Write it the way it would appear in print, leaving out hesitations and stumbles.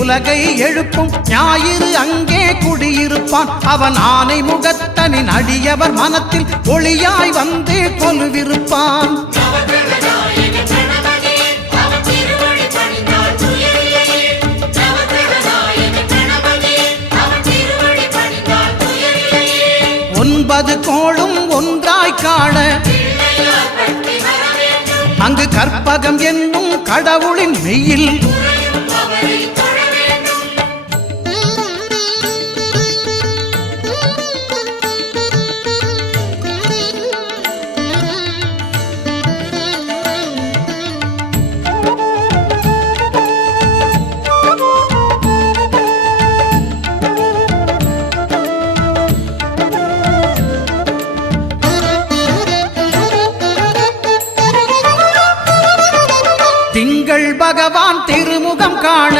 உலகை எழுப்பும் ஞாயிறு அங்கே குடியிருப்பான். அவன் ஆனை முகத்தனின் அடியவர் மனத்தில் ஒளியாய் வந்து கொலுவிருப்பான். ஒன்பது கோளும் ஒன்றாய் காண அங்கு கற்பகம் என்னும் கடவுளின் மெய்யில் திங்கள் பகவான் திருமுகம் காண